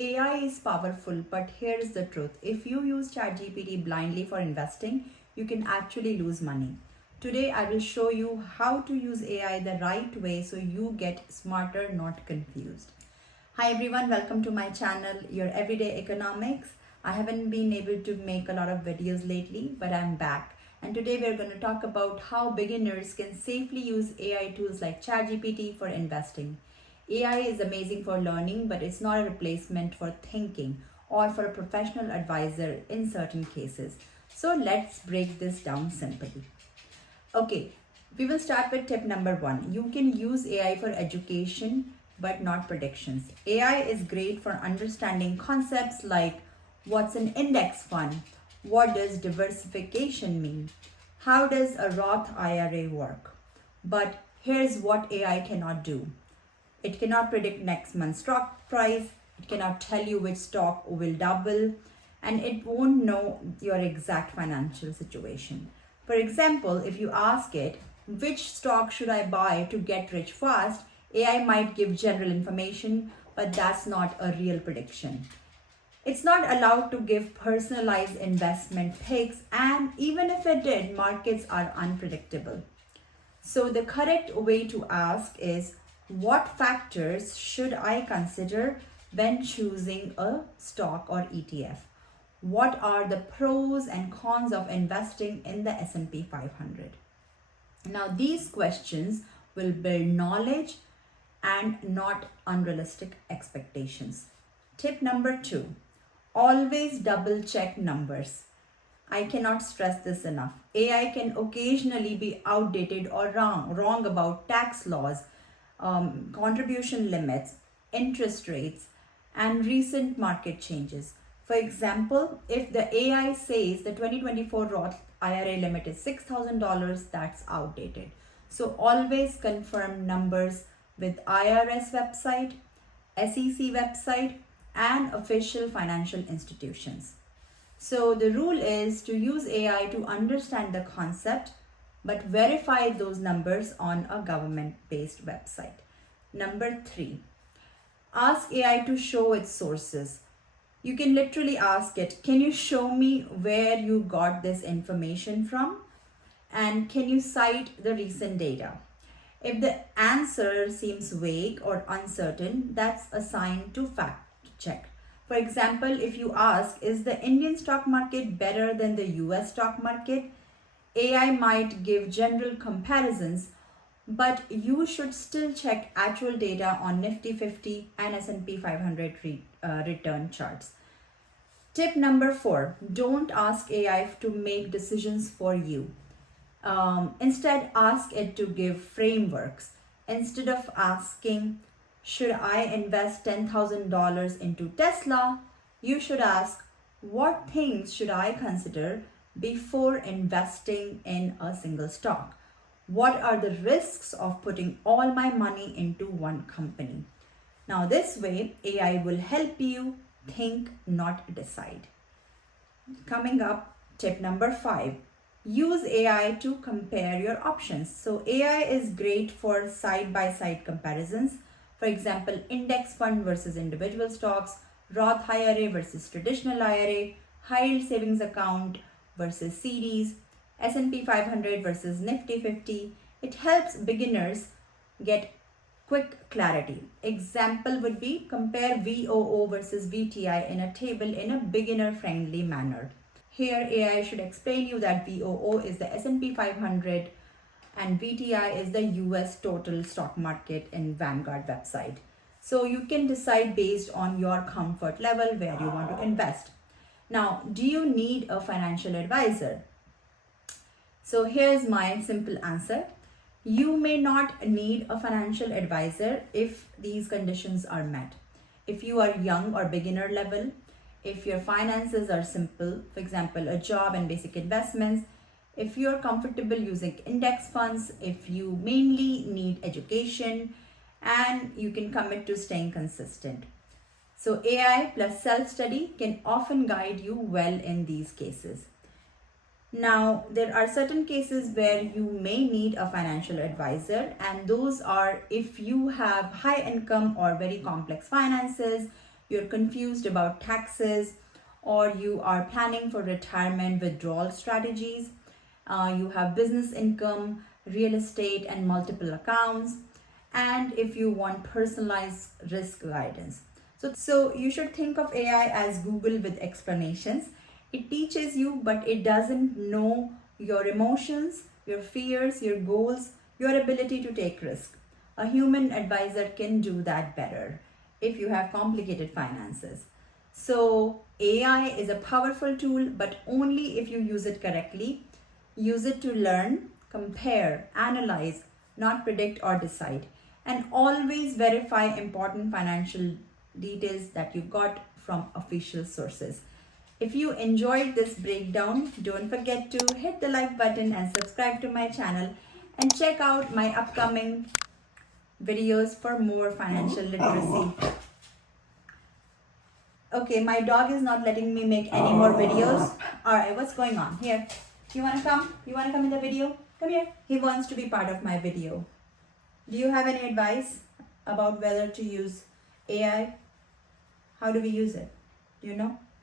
AI is powerful, but here's the truth. If you use ChatGPT blindly for investing, you can actually lose money. Today, I will show you how to use AI the right way so you get smarter, not confused. Hi everyone, welcome to my channel, Your Everyday Economics. I haven't been able to make a lot of videos lately, but I'm back. And today we're going to talk about how beginners can safely use AI tools like ChatGPT for investing. AI is amazing for learning, but it's not a replacement for thinking or for a professional advisor in certain cases. So let's break this down simply. Okay, we will start with tip number 1. You can use AI for education, but not predictions. AI is great for understanding concepts like what's an index fund, what does diversification mean, how does a Roth IRA work. But here's what AI cannot do. It cannot predict next month's stock price, it cannot tell you which stock will double, and it won't know your exact financial situation. For example, if you ask it, which stock should I buy to get rich fast, AI might give general information, but that's not a real prediction. It's not allowed to give personalized investment picks, and even if it did, markets are unpredictable. So the correct way to ask is, what factors should I consider when choosing a stock or ETF? What are the pros and cons of investing in the S&P 500? Now, these questions will build knowledge and not unrealistic expectations. Tip number 2, always double check numbers. I cannot stress this enough. AI can occasionally be outdated or wrong about tax laws, contribution limits, interest rates, and recent market changes. For example, if the AI says the 2024 Roth IRA limit is $6,000, that's outdated. So always confirm numbers with IRS website, SEC website, and official financial institutions. So the rule is to use AI to understand the concept, but verify those numbers on a government-based website. Number 3, ask AI to show its sources. You can literally ask it, can you show me where you got this information from? And can you cite the recent data? If the answer seems vague or uncertain, that's a sign to fact check. For example, if you ask, is the Indian stock market better than the US stock market? AI might give general comparisons, but you should still check actual data on Nifty 50 and S&P 500 return charts. Tip number 4, don't ask AI to make decisions for you. Instead, ask it to give frameworks. Instead of asking, should I invest $10,000 into Tesla? You should ask, what things should I consider before investing in a single stock? What are the risks of putting all my money into one company? Now, this way, AI will help you think, not decide. Coming up, tip number 5, use AI to compare your options. So AI is great for side-by-side comparisons. For example, index fund versus individual stocks, Roth IRA versus traditional IRA, high yield savings account versus CDs, S&P 500 versus Nifty 50. It helps beginners get quick clarity. Example would be compare VOO versus VTI in a table in a beginner-friendly manner. Here, AI should explain you that VOO is the S&P 500 and VTI is the US total stock market in Vanguard website. So you can decide based on your comfort level where you want to invest. Now, do you need a financial advisor? So here's my simple answer. You may not need a financial advisor if these conditions are met. If you are young or beginner level, if your finances are simple, for example, a job and basic investments, if you're comfortable using index funds, if you mainly need education, and you can commit to staying consistent. So AI plus self-study can often guide you well in these cases. Now, there are certain cases where you may need a financial advisor, and those are if you have high income or very complex finances, you're confused about taxes, or you are planning for retirement withdrawal strategies, you have business income, real estate, and multiple accounts, and if you want personalized risk guidance. So you should think of AI as Google with explanations. It teaches you, but it doesn't know your emotions, your fears, your goals, your ability to take risk. A human advisor can do that better if you have complicated finances. So AI is a powerful tool, but only if you use it correctly. Use it to learn, compare, analyze, not predict or decide. And always verify important financial details that you got from official sources. If you enjoyed this breakdown, don't forget to hit the like button and subscribe to my channel, and check out my upcoming videos for more financial literacy. Okay, my dog is not letting me make any more videos. Alright, what's going on? Here, you wanna come? You wanna come in the video? Come here. He wants to be part of my video. Do you have any advice about whether to use AI? How do we use it? Do you know?